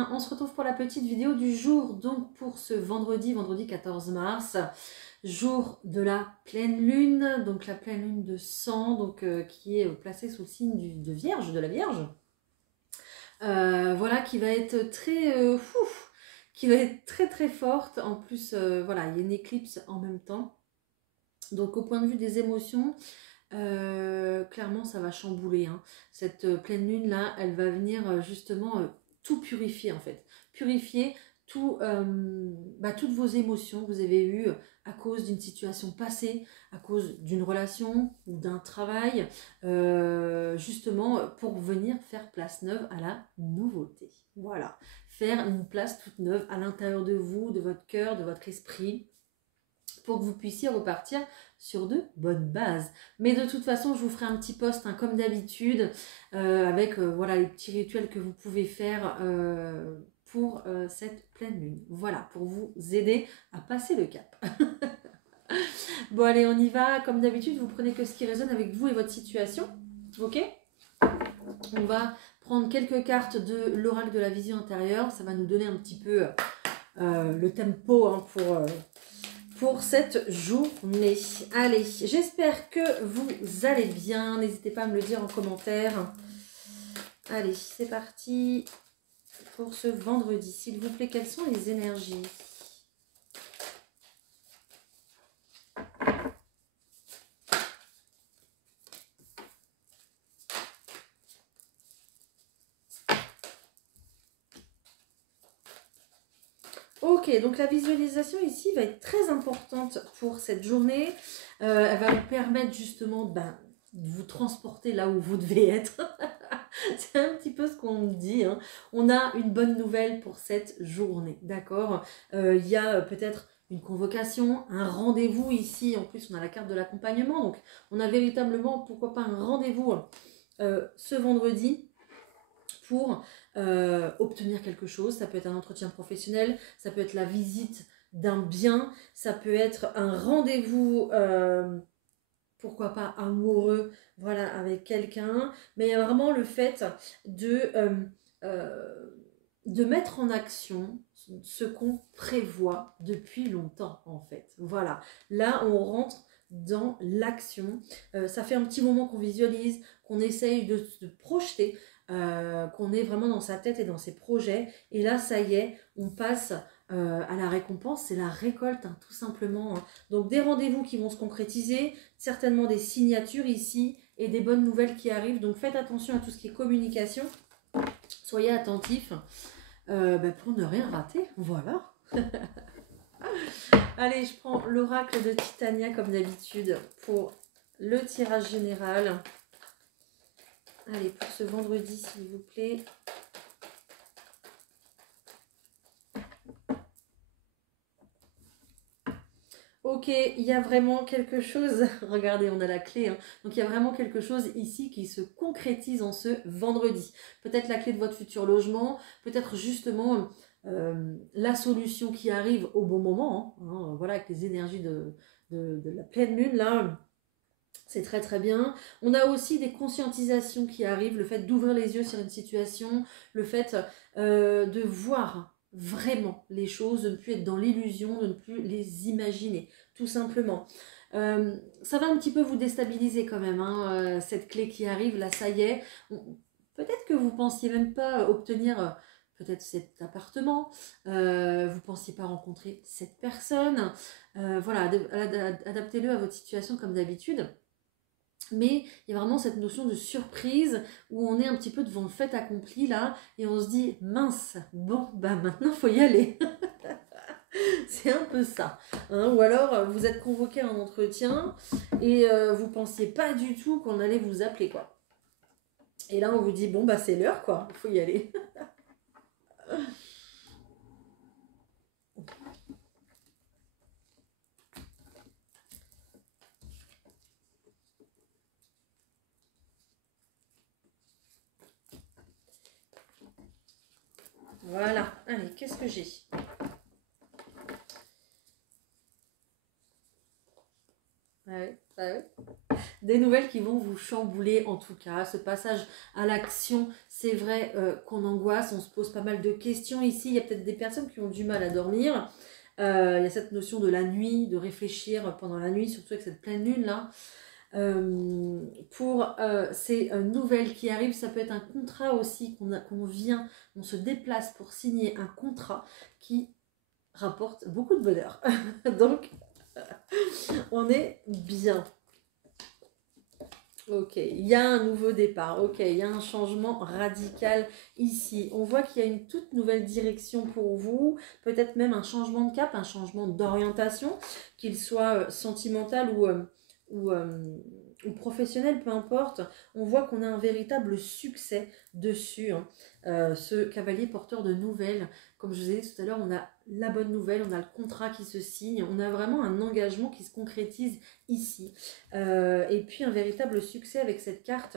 bien, on se retrouve pour la petite vidéo du jour, donc pour ce vendredi 14 mars, jour de la pleine lune, donc la pleine lune de sang, donc, qui est placée sous le signe de Vierge, de la Vierge. Voilà, qui va être très forte. En plus, voilà, il y a une éclipse en même temps. Donc au point de vue des émotions, clairement ça va chambouler, hein. Cette pleine lune là, elle va venir justement tout purifier en fait, purifier toutes vos émotions que vous avez eues à cause d'une situation passée, à cause d'une relation ou d'un travail, justement pour venir faire place neuve à la nouveauté. Voilà, faire une place toute neuve à l'intérieur de vous, de votre cœur, de votre esprit, pour que vous puissiez repartir sur de bonnes bases. Mais de toute façon, je vous ferai un petit post, hein, comme d'habitude, avec voilà, les petits rituels que vous pouvez faire pour cette pleine lune. Voilà, pour vous aider à passer le cap. Bon, allez, on y va. Comme d'habitude, vous prenez que ce qui résonne avec vous et votre situation. Ok? On va prendre quelques cartes de l'oracle de la vision intérieure. Ça va nous donner un petit peu le tempo, hein, pour cette journée. Allez, j'espère que vous allez bien. N'hésitez pas à me le dire en commentaire. Allez, c'est parti pour ce vendredi. S'il vous plaît, quelles sont les énergies ? Ok, donc la visualisation ici va être très importante pour cette journée. Elle va vous permettre justement de vous transporter là où vous devez être. C'est un petit peu ce qu'on dit, hein. On a une bonne nouvelle pour cette journée, d'accord ? Il y a peut-être une convocation, un rendez-vous ici. En plus, on a la carte de l'accompagnement. Donc, on a véritablement, pourquoi pas, un rendez-vous ce vendredi pour obtenir quelque chose. Ça peut être un entretien professionnel, ça peut être la visite d'un bien, ça peut être un rendez-vous, pourquoi pas amoureux, voilà, avec quelqu'un. Mais il y a vraiment le fait de mettre en action ce qu'on prévoit depuis longtemps, en fait. Voilà, là on rentre dans l'action. Ça fait un petit moment qu'on visualise, qu'on essaye de se projeter, qu'on est vraiment dans sa tête et dans ses projets. Et là, ça y est, on passe à la récompense, c'est la récolte, hein, tout simplement, hein. Donc des rendez-vous qui vont se concrétiser, certainement des signatures ici et des bonnes nouvelles qui arrivent. Donc faites attention à tout ce qui est communication. Soyez attentifs pour ne rien rater. Voilà. Allez, je prends l'oracle de Titania comme d'habitude pour le tirage général. Allez, pour ce vendredi, s'il vous plaît. Ok, il y a vraiment quelque chose, regardez, on a la clé, hein. Donc il y a vraiment quelque chose ici qui se concrétise en ce vendredi. Peut-être la clé de votre futur logement, peut-être justement la solution qui arrive au bon moment, hein, voilà, avec les énergies de la pleine lune, là, c'est très bien. On a aussi des conscientisations qui arrivent, le fait d'ouvrir les yeux sur une situation, le fait de voir vraiment les choses, de ne plus être dans l'illusion, de ne plus les imaginer, tout simplement. Ça va un petit peu vous déstabiliser quand même, hein, cette clé qui arrive, là ça y est. Peut-être que vous ne pensiez même pas obtenir peut-être cet appartement, vous ne pensiez pas rencontrer cette personne. Voilà, adaptez-le à votre situation comme d'habitude. Mais il y a vraiment cette notion de surprise où on est un petit peu devant le fait accompli là et on se dit mince, bon bah maintenant il faut y aller. C'est un peu ça, hein. Ou alors vous êtes convoqué à un entretien et vous pensiez pas du tout qu'on allait vous appeler, quoi. Et là on vous dit bon bah c'est l'heure, quoi, il faut y aller. Voilà, allez, qu'est-ce que j'ai ? Ouais, ouais. Des nouvelles qui vont vous chambouler en tout cas. Ce passage à l'action, c'est vrai qu'on angoisse, on se pose pas mal de questions ici. Il y a peut-être des personnes qui ont du mal à dormir. Il y a cette notion de la nuit, de réfléchir pendant la nuit, surtout avec cette pleine lune là. Pour ces nouvelles qui arrivent, ça peut être un contrat aussi qu'on vient, on se déplace pour signer un contrat qui rapporte beaucoup de bonheur. Donc, on est bien. Ok, il y a un nouveau départ, ok, il y a un changement radical ici. On voit qu'il y a une toute nouvelle direction pour vous, peut-être même un changement de cap, un changement d'orientation, qu'il soit sentimental ou, euh, ou professionnel, peu importe. On voit qu'on a un véritable succès dessus, hein. Ce cavalier porteur de nouvelles, comme je vous ai dit tout à l'heure, on a la bonne nouvelle, on a le contrat qui se signe, on a vraiment un engagement qui se concrétise ici. Et puis un véritable succès avec cette carte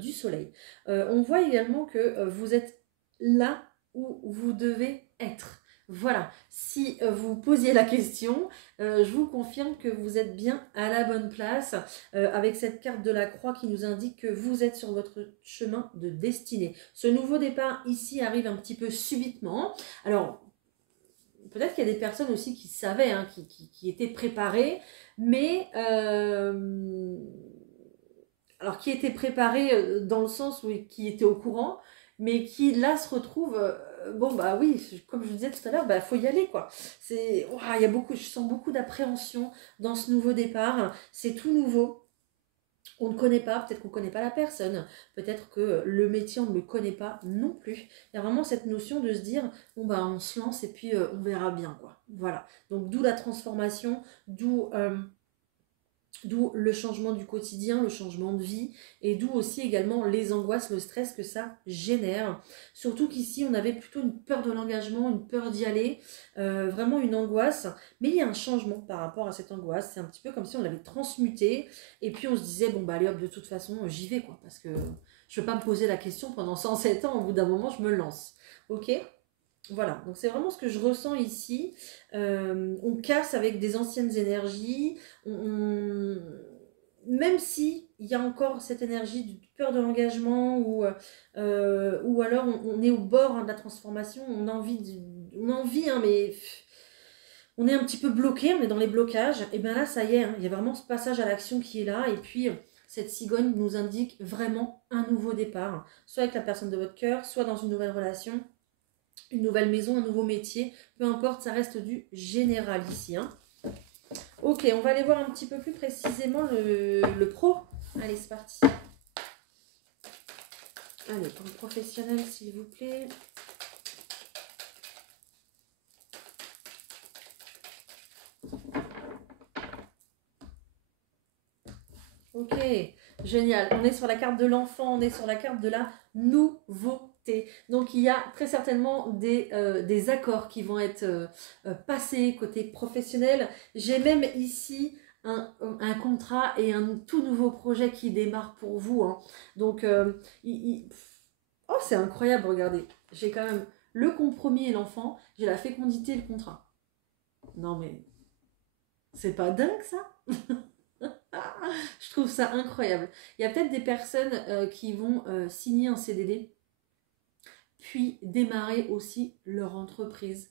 du soleil. On voit également que vous êtes là où vous devez être. Voilà, si vous posiez la question, je vous confirme que vous êtes bien à la bonne place avec cette carte de la croix qui nous indique que vous êtes sur votre chemin de destinée. Ce nouveau départ ici arrive un petit peu subitement. Alors, peut-être qu'il y a des personnes aussi qui savaient, hein, qui étaient préparées, mais alors qui étaient préparées dans le sens où qui étaient au courant, mais qui là se retrouvent, bon bah oui, comme je vous disais tout à l'heure, bah faut y aller quoi. C'est, ouah, il y a beaucoup, je sens beaucoup d'appréhension dans ce nouveau départ. C'est tout nouveau. On ne connaît pas, peut-être qu'on ne connaît pas la personne, peut-être que le métier on ne le connaît pas non plus. Il y a vraiment cette notion de se dire, bon bah on se lance et puis on verra bien quoi. Voilà, donc d'où la transformation, d'où le changement du quotidien, le changement de vie, et d'où aussi également les angoisses, le stress que ça génère. Surtout qu'ici, on avait plutôt une peur de l'engagement, une peur d'y aller, vraiment une angoisse. Mais il y a un changement par rapport à cette angoisse. C'est un petit peu comme si on l'avait transmutée, et puis on se disait, bon bah allez hop, de toute façon, j'y vais, quoi, parce que je ne veux pas me poser la question pendant 107 ans, au bout d'un moment, je me lance. Ok ? Voilà, donc c'est vraiment ce que je ressens ici. On casse avec des anciennes énergies, même si il y a encore cette énergie de peur de l'engagement ou alors on est au bord de la transformation, on a envie hein, mais on est un petit peu bloqué, on est dans les blocages, et bien là ça y est, hein, il y a vraiment ce passage à l'action qui est là, et puis cette cigogne nous indique vraiment un nouveau départ, soit avec la personne de votre cœur, soit dans une nouvelle relation, une nouvelle maison, un nouveau métier, peu importe, ça reste du général ici. Hein. Ok, on va aller voir un petit peu plus précisément le pro. Allez, c'est parti. Allez, pour le professionnel, s'il vous plaît. Ok, génial. On est sur la carte de l'enfant, on est sur la carte de la nouveauté. Donc il y a très certainement des accords qui vont être passés côté professionnel. J'ai même ici un contrat et un tout nouveau projet qui démarre pour vous. Hein. Donc, oh c'est incroyable, regardez. J'ai quand même le compromis et l'enfant, j'ai la fécondité et le contrat. Non mais, c'est pas dingue ça? Je trouve ça incroyable. Il y a peut-être des personnes qui vont signer un CDD, puis démarrer aussi leur entreprise.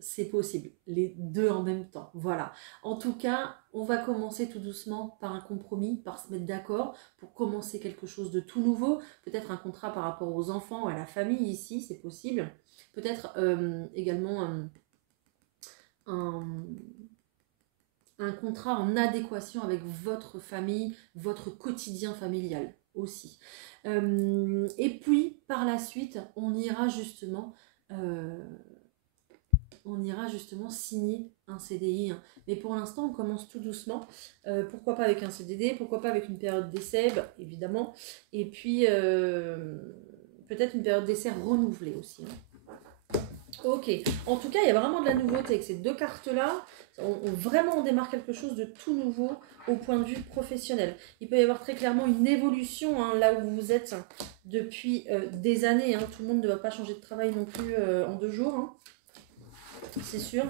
C'est possible, les deux en même temps. Voilà. En tout cas, on va commencer tout doucement par un compromis, par se mettre d'accord pour commencer quelque chose de tout nouveau. Peut-être un contrat par rapport aux enfants, à la famille ici, c'est possible. Peut-être également un contrat en adéquation avec votre famille, votre quotidien familial aussi. Et puis, par la suite, on ira justement signer un CDI. Hein. Mais pour l'instant, on commence tout doucement. Pourquoi pas avec un CDD, pourquoi pas avec une période d'essai, bah, évidemment. Et puis, peut-être une période d'essai renouvelée aussi. Hein. Ok, en tout cas, il y a vraiment de la nouveauté avec ces deux cartes-là. On démarre quelque chose de tout nouveau au point de vue professionnel. Il peut y avoir très clairement une évolution hein, là où vous êtes depuis des années. Hein. Tout le monde ne va pas changer de travail non plus en 2 jours. Hein. C'est sûr.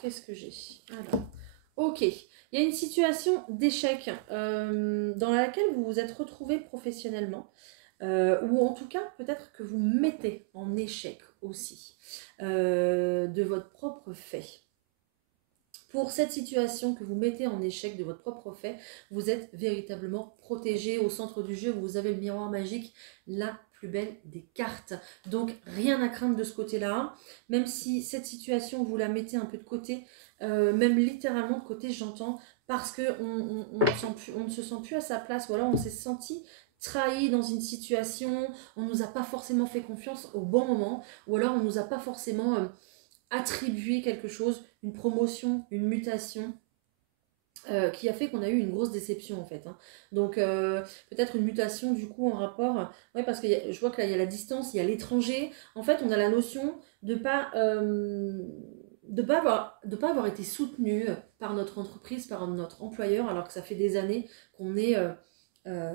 qu'est-ce que j'ai? Alors, ok. Il y a une situation d'échec dans laquelle vous vous êtes retrouvé professionnellement. Ou en tout cas, peut-être que vous mettez en échec aussi de votre propre fait. Pour cette situation que vous mettez en échec de votre propre fait, vous êtes véritablement protégé au centre du jeu. Vous avez le miroir magique, la plus belle des cartes. Donc, rien à craindre de ce côté-là. Même si cette situation, vous la mettez un peu de côté, même littéralement de côté, j'entends, parce qu'on on ne se sent plus à sa place, ou alors on s'est senti trahi dans une situation, on ne nous a pas forcément fait confiance au bon moment, ou alors on ne nous a pas forcément attribué quelque chose, une promotion, une mutation, qui a fait qu'on a eu une grosse déception en fait. Hein. Donc peut-être une mutation du coup en rapport, ouais, parce que je vois que là il y a la distance, il y a l'étranger. En fait, on a la notion de pas avoir été soutenu par notre entreprise, par notre employeur, alors que ça fait des années qu'on est euh,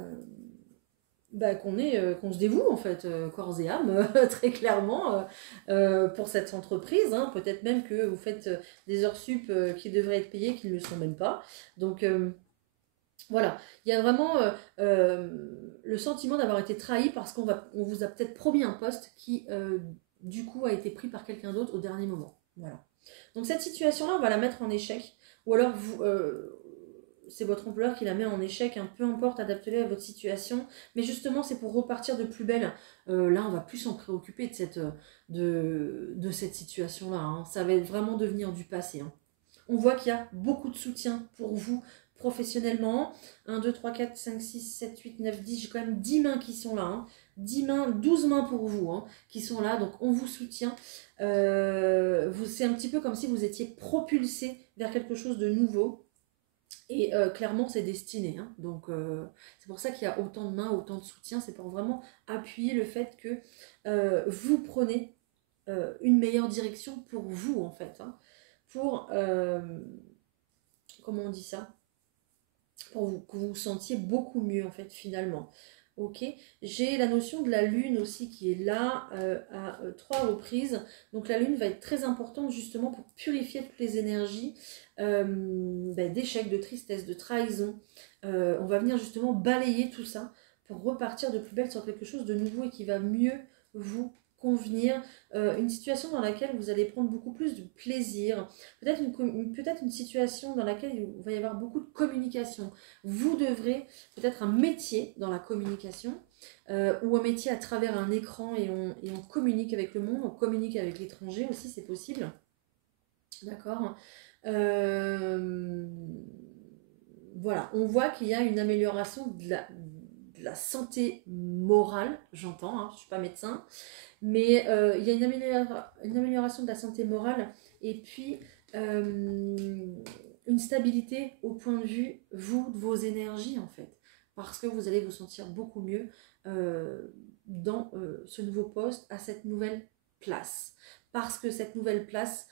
qu'on se dévoue en fait, corps et âme, très clairement, pour cette entreprise. Hein. Peut-être même que vous faites des heures sup qui devraient être payées, qui ne le sont même pas. Donc voilà, il y a vraiment le sentiment d'avoir été trahi parce on vous a peut-être promis un poste qui, du coup, a été pris par quelqu'un d'autre au dernier moment. Voilà. Donc cette situation-là, on va la mettre en échec. Ou alors, c'est votre employeur qui la met en échec, hein, peu importe, adaptez-le à votre situation. Mais justement, c'est pour repartir de plus belle. Là, on va plus s'en préoccuper de cette situation-là. Hein. Ça va vraiment devenir du passé. Hein. On voit qu'il y a beaucoup de soutien pour vous professionnellement. 1, 2, 3, 4, 5, 6, 7, 8, 9, 10. J'ai quand même 10 mains qui sont là. Hein. 10 mains, 12 mains pour vous hein, qui sont là. Donc, on vous soutient. C'est un petit peu comme si vous étiez propulsé vers quelque chose de nouveau. Et clairement, c'est destiné. Hein. Donc, c'est pour ça qu'il y a autant de mains, autant de soutien. C'est pour vraiment appuyer le fait que vous prenez une meilleure direction pour vous, en fait. Hein. Pour, comment on dit ça? Pour que vous vous sentiez beaucoup mieux, en fait, finalement. Ok, j'ai la notion de la lune aussi qui est là à 3 reprises. Donc la lune va être très importante justement pour purifier toutes les énergies d'échec, de tristesse, de trahison. On va venir justement balayer tout ça pour repartir de plus belle sur quelque chose de nouveau et qui va mieux vous convenir. Une situation dans laquelle vous allez prendre beaucoup plus de plaisir. Peut-être une situation dans laquelle il va y avoir beaucoup de communication. Vous devrez peut-être un métier dans la communication ou un métier à travers un écran et on communique avec le monde, on communique avec l'étranger aussi, c'est possible. D'accord. Voilà, on voit qu'il y a une amélioration de la santé morale, j'entends, hein, je ne suis pas médecin, mais il y a une amélioration de la santé morale et puis une stabilité au point de vue, vous, de vos énergies en fait, parce que vous allez vous sentir beaucoup mieux dans ce nouveau poste, à cette nouvelle place, parce que cette nouvelle place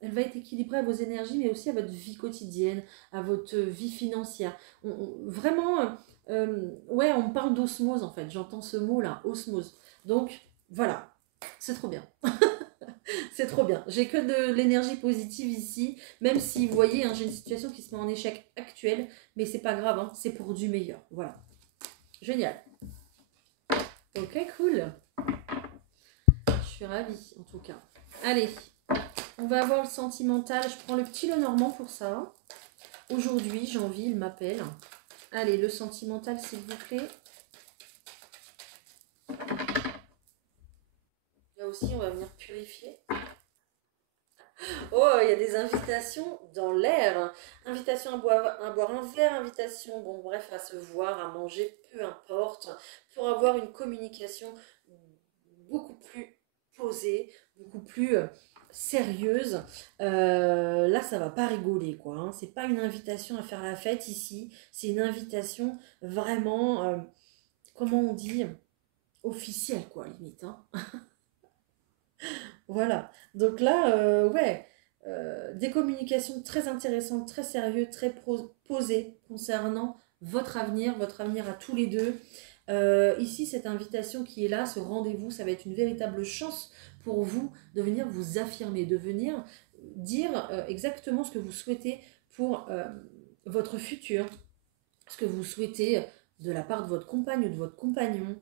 elle va être équilibrée à vos énergies, mais aussi à votre vie quotidienne, à votre vie financière. Vraiment, ouais, on parle d'osmose en fait. J'entends ce mot-là, osmose. Donc, voilà, c'est trop bien. C'est trop bien. J'ai que de l'énergie positive ici, même si vous voyez, hein, j'ai une situation qui se met en échec actuel, mais c'est pas grave, hein, c'est pour du meilleur. Voilà. Génial. Ok, cool. Je suis ravie, en tout cas. Allez, on va avoir le sentimental. Je prends le petit Lenormand pour ça. Aujourd'hui, j'ai envie, il m'appelle. Allez, le sentimental, s'il vous plaît. Là aussi, on va venir purifier. Oh, il y a des invitations dans l'air. Invitation à boire un verre, invitation, bon bref, à se voir, à manger, peu importe, pour avoir une communication beaucoup plus posée, beaucoup plus sérieuse. Là, ça va pas rigoler, quoi. Hein. C'est pas une invitation à faire la fête ici, c'est une invitation vraiment, comment on dit, officielle, quoi, limite. Hein. Voilà. Donc là, ouais, des communications très intéressantes, très sérieuses, très posées concernant votre avenir à tous les deux. Ici, cette invitation qui est là, ce rendez-vous, ça va être une véritable chance pour vous de venir vous affirmer, de venir dire exactement ce que vous souhaitez pour votre futur, ce que vous souhaitez de la part de votre compagne ou de votre compagnon.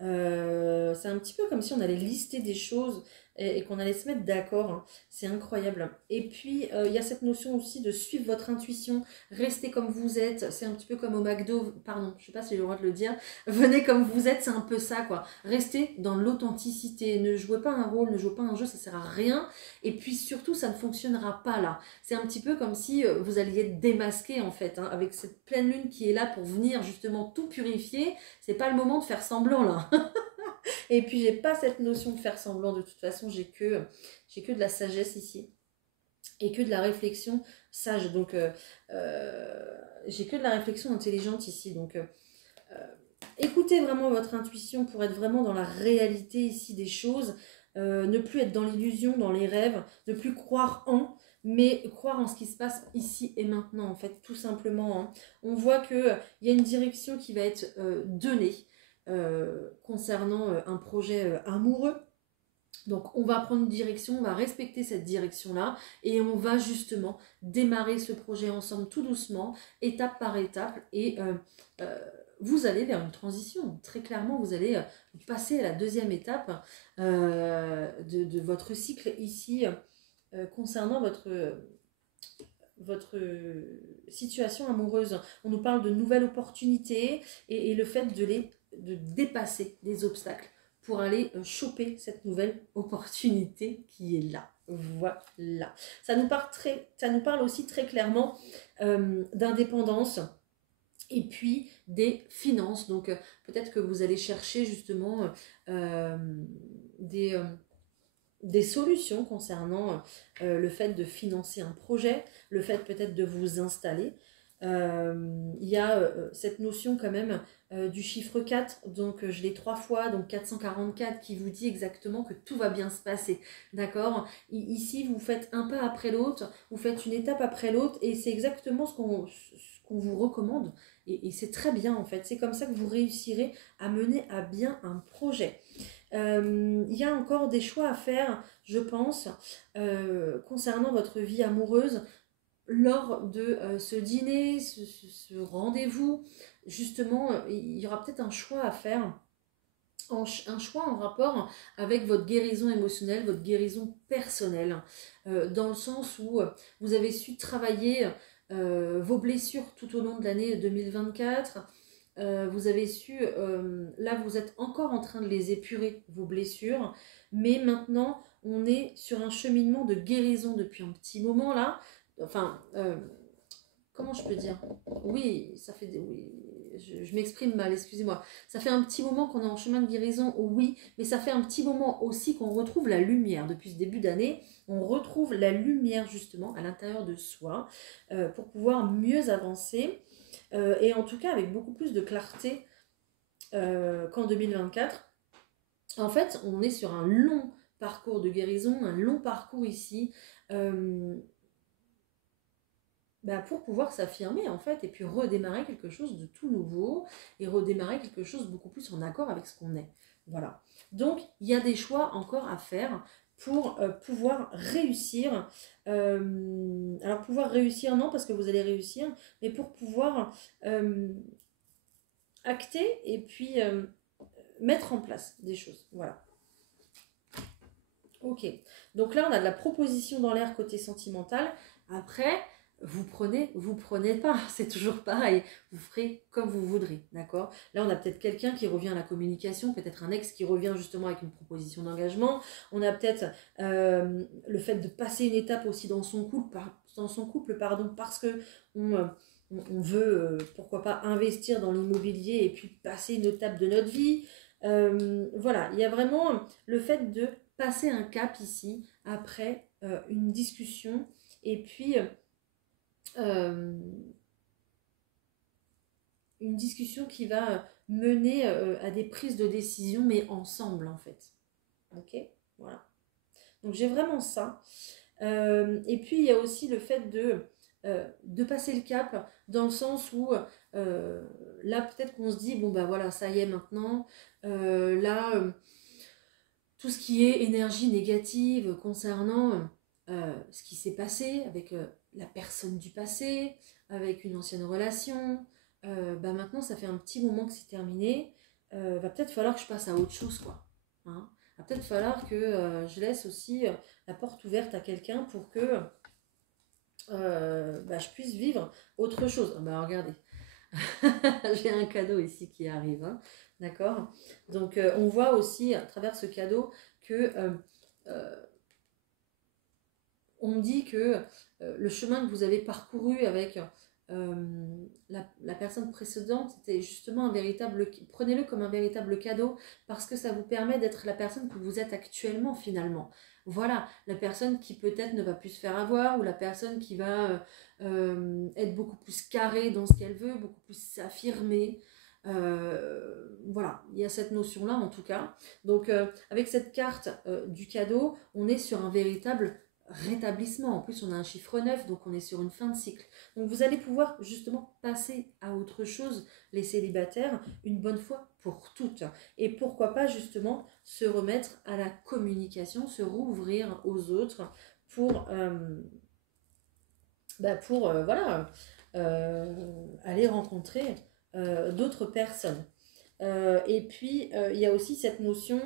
C'est un petit peu comme si on allait lister des choses et qu'on allait se mettre d'accord. Hein. C'est incroyable. Et puis, il y a cette notion aussi de suivre votre intuition, rester comme vous êtes. C'est un petit peu comme au McDo, pardon, je sais pas si j'ai le droit de le dire. Venez comme vous êtes, c'est un peu ça, quoi. Restez dans l'authenticité. Ne jouez pas un rôle, ne jouez pas un jeu, ça sert à rien. Et puis surtout, ça ne fonctionnera pas là. C'est un petit peu comme si vous alliez être démasqué, en fait, hein, avec cette pleine lune qui est là pour venir justement tout purifier. C'est pas le moment de faire semblant, là. Et puis j'ai pas cette notion de faire semblant, de toute façon j'ai que de la sagesse ici et que de la réflexion sage, donc j'ai que de la réflexion intelligente ici, donc écoutez vraiment votre intuition pour être vraiment dans la réalité ici des choses, ne plus être dans l'illusion, dans les rêves, ne plus croire en, mais croire en ce qui se passe ici et maintenant, en fait, tout simplement. Hein. On voit qu'il y a une direction qui va être donnée, concernant un projet amoureux. Donc on va prendre une direction, on va respecter cette direction-là et on va justement démarrer ce projet ensemble tout doucement, étape par étape et vous allez vers une transition. Très clairement, vous allez passer à la deuxième étape de votre cycle ici concernant votre situation amoureuse. On nous parle de nouvelles opportunités et le fait de dépasser des obstacles pour aller choper cette nouvelle opportunité qui est là. Voilà. Ça nous parle aussi très clairement d'indépendance et puis des finances. Donc peut-être que vous allez chercher justement des solutions concernant le fait de financer un projet, le fait peut-être de vous installer. Il y a cette notion quand même du chiffre 4, donc je l'ai 3 fois, donc 444 qui vous dit exactement que tout va bien se passer, d'accord. Ici vous faites un pas après l'autre, vous faites une étape après l'autre et c'est exactement ce qu'on vous recommande et c'est très bien en fait, c'est comme ça que vous réussirez à mener à bien un projet. Il y a encore des choix à faire, je pense, concernant votre vie amoureuse lors de ce dîner, ce rendez-vous. Justement, il y aura peut-être un choix à faire, un choix en rapport avec votre guérison émotionnelle, votre guérison personnelle, dans le sens où vous avez su travailler vos blessures tout au long de l'année 2024. Vous avez su, là vous êtes encore en train de les épurer, vos blessures, mais maintenant on est sur un cheminement de guérison depuis un petit moment là, enfin, comment je peux dire? Oui, ça fait, oui, je m'exprime mal, excusez-moi. Ça fait un petit moment qu'on est en chemin de guérison, oui, mais ça fait un petit moment aussi qu'on retrouve la lumière. Depuis ce début d'année, on retrouve la lumière justement à l'intérieur de soi pour pouvoir mieux avancer et en tout cas avec beaucoup plus de clarté qu'en 2024. En fait, on est sur un long parcours de guérison, un long parcours ici pour pouvoir s'affirmer en fait et puis redémarrer quelque chose de tout nouveau et redémarrer quelque chose beaucoup plus en accord avec ce qu'on est. Voilà. Donc, il y a des choix encore à faire pour pouvoir réussir. Alors, pouvoir réussir, non, parce que vous allez réussir, mais pour pouvoir acter et puis mettre en place des choses. Voilà. Ok. Donc là, on a de la proposition dans l'air côté sentimental. Après, vous prenez pas, c'est toujours pareil, vous ferez comme vous voudrez, d'accord. Là on a peut-être quelqu'un qui revient à la communication, peut-être un ex qui revient justement avec une proposition d'engagement, on a peut-être le fait de passer une étape aussi dans son couple, parce que on veut, pourquoi pas, investir dans l'immobilier et puis passer une étape de notre vie. Voilà, il y a vraiment le fait de passer un cap ici, après une discussion, et puis une discussion qui va mener à des prises de décision, mais ensemble en fait. Ok, voilà. Donc j'ai vraiment ça. Et puis il y a aussi le fait de passer le cap, dans le sens où là, peut-être qu'on se dit, bon, bah voilà, ça y est maintenant. Là, tout ce qui est énergie négative concernant ce qui s'est passé avec la personne du passé, avec une ancienne relation, bah maintenant, ça fait un petit moment que c'est terminé. Va peut-être falloir que je passe à autre chose, quoi. Hein. Va peut-être falloir que je laisse aussi la porte ouverte à quelqu'un pour que bah, je puisse vivre autre chose. Ah bah regardez, j'ai un cadeau ici qui arrive, hein. D'accord. Donc on voit aussi à travers ce cadeau que euh, on dit que le chemin que vous avez parcouru avec la personne précédente, c'était justement un véritable... Prenez-le comme un véritable cadeau parce que ça vous permet d'être la personne que vous êtes actuellement finalement. Voilà, la personne qui peut-être ne va plus se faire avoir ou la personne qui va être beaucoup plus carrée dans ce qu'elle veut, beaucoup plus s'affirmer. Voilà, il y a cette notion-là en tout cas. Donc avec cette carte du cadeau, on est sur un véritable rétablissement. En plus, on a un chiffre 9, donc on est sur une fin de cycle. Donc vous allez pouvoir justement passer à autre chose, les célibataires, une bonne fois pour toutes. Et pourquoi pas justement se remettre à la communication, se rouvrir aux autres pour, voilà, aller rencontrer d'autres personnes. Et puis, il y a aussi cette notion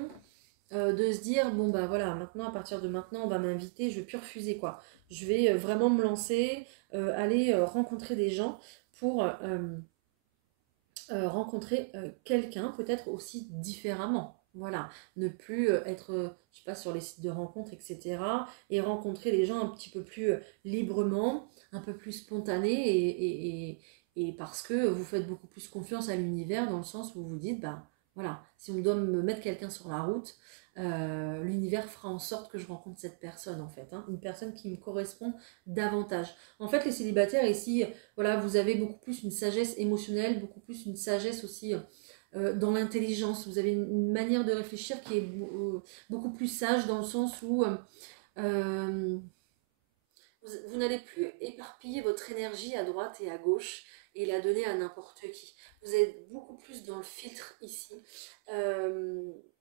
de se dire bon bah voilà, maintenant à partir de maintenant on va m'inviter, je vais plus refuser quoi, je vais vraiment me lancer, aller rencontrer des gens pour rencontrer quelqu'un peut-être aussi différemment, voilà, ne plus être je sais pas sur les sites de rencontres etc et rencontrer les gens un petit peu plus librement, un peu plus spontané et parce que vous faites beaucoup plus confiance à l'univers dans le sens où vous vous dites bah voilà, si on doit me mettre quelqu'un sur la route, l'univers fera en sorte que je rencontre cette personne en fait, hein, une personne qui me correspond davantage. En fait, les célibataires ici, voilà, vous avez beaucoup plus une sagesse émotionnelle, beaucoup plus une sagesse aussi dans l'intelligence. Vous avez une manière de réfléchir qui est beaucoup plus sage dans le sens où euh, vous n'allez plus éparpiller votre énergie à droite et à gauche et la donner à n'importe qui. Vous êtes beaucoup plus dans le filtre ici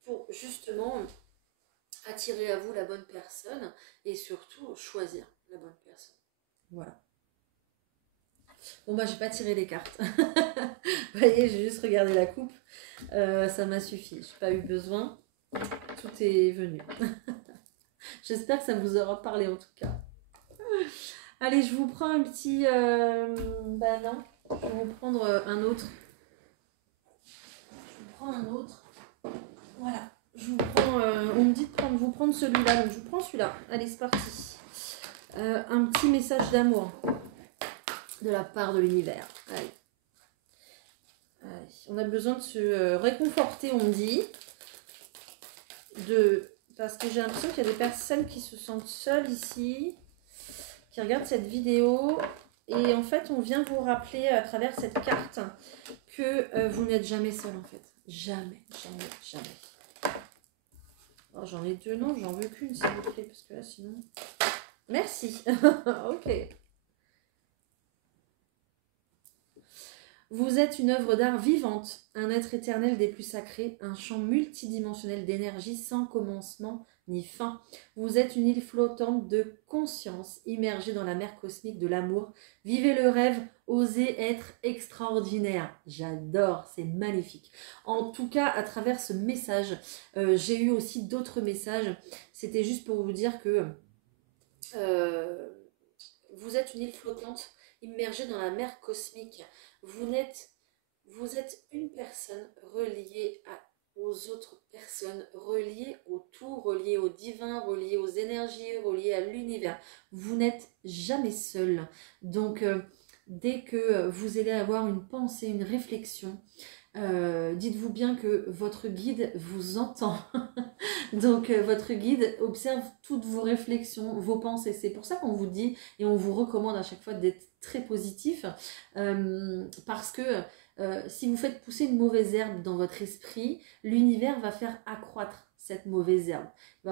pour justement attirer à vous la bonne personne et surtout choisir la bonne personne. Voilà. Bon bah j'ai pas tiré les cartes. Vous voyez, j'ai juste regardé la coupe. Ça m'a suffi. J'ai pas eu besoin. Tout est venu. J'espère que ça vous aura parlé en tout cas. Allez, je vous prends un petit... Bah non, je vais vous prendre un autre. Je vous prends un autre. Voilà. Je vous prends... on me dit de vous prendre celui-là, donc je vous prends celui-là. Allez, c'est parti. Un petit message d'amour de la part de l'univers. Allez. Allez. On a besoin de se réconforter, on me dit. Parce que j'ai l'impression qu'il y a des personnes qui se sentent seules ici, qui regardent cette vidéo. Et en fait, on vient vous rappeler à travers cette carte que vous n'êtes jamais seul en fait. Jamais, jamais, jamais. Oh, j'en ai deux, non, j'en veux qu'une s'il vous plaît, parce que là sinon... Merci. Ok. Vous êtes une œuvre d'art vivante, un être éternel des plus sacrés, un champ multidimensionnel d'énergie sans commencement ni fin. Vous êtes une île flottante de conscience, immergée dans la mer cosmique de l'amour. Vivez le rêve, osez être extraordinaire. J'adore, c'est magnifique. En tout cas, à travers ce message, j'ai eu aussi d'autres messages. C'était juste pour vous dire que vous êtes une île flottante, immergée dans la mer cosmique. Vous êtes une personne reliée aux autres personnes, reliée au tout, reliée au divin, reliée aux énergies, reliée à l'univers. Vous n'êtes jamais seul. Donc, dès que vous allez avoir une pensée, une réflexion, dites-vous bien que votre guide vous entend. Donc votre guide observe toutes vos réflexions, vos pensées. C'est pour ça qu'on vous dit et on vous recommande à chaque fois d'être très positif. Parce que si vous faites pousser une mauvaise herbe dans votre esprit, l'univers va faire accroître cette mauvaise herbe. Il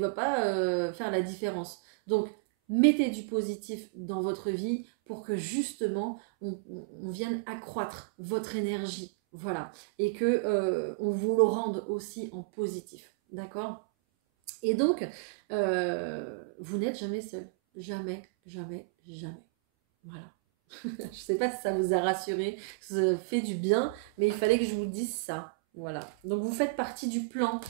va pas faire la différence. Donc mettez du positif dans votre vie pour que justement on vienne accroître votre énergie, voilà, et que on vous le rende aussi en positif, d'accord? Et donc, vous n'êtes jamais seul, jamais, jamais, jamais, voilà. Je ne sais pas si ça vous a rassuré, si ça fait du bien, mais il fallait que je vous dise ça, voilà. Donc vous faites partie du plan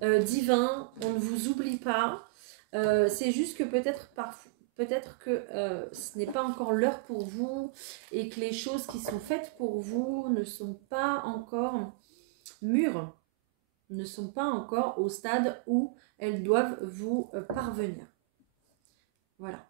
divin, on ne vous oublie pas. C'est juste que peut-être que ce n'est pas encore l'heure pour vous et que les choses qui sont faites pour vous ne sont pas encore mûres, ne sont pas encore au stade où elles doivent vous parvenir. Voilà.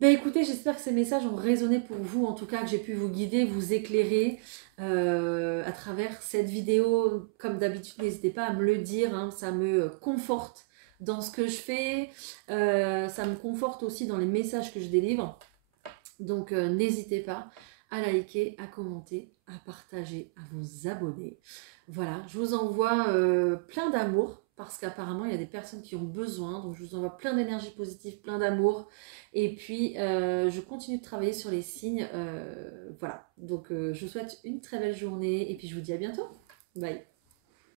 Ben écoutez, j'espère que ces messages ont résonné pour vous, en tout cas que j'ai pu vous guider, vous éclairer à travers cette vidéo. Comme d'habitude, n'hésitez pas à me le dire, hein, ça me conforte dans ce que je fais, ça me conforte aussi dans les messages que je délivre. Donc n'hésitez pas à liker, à commenter, à partager, à vous abonner. Voilà, je vous envoie plein d'amour parce qu'apparemment il y a des personnes qui ont besoin. Donc je vous envoie plein d'énergie positive, plein d'amour. Et puis je continue de travailler sur les signes. Voilà, donc je vous souhaite une très belle journée et puis je vous dis à bientôt. Bye.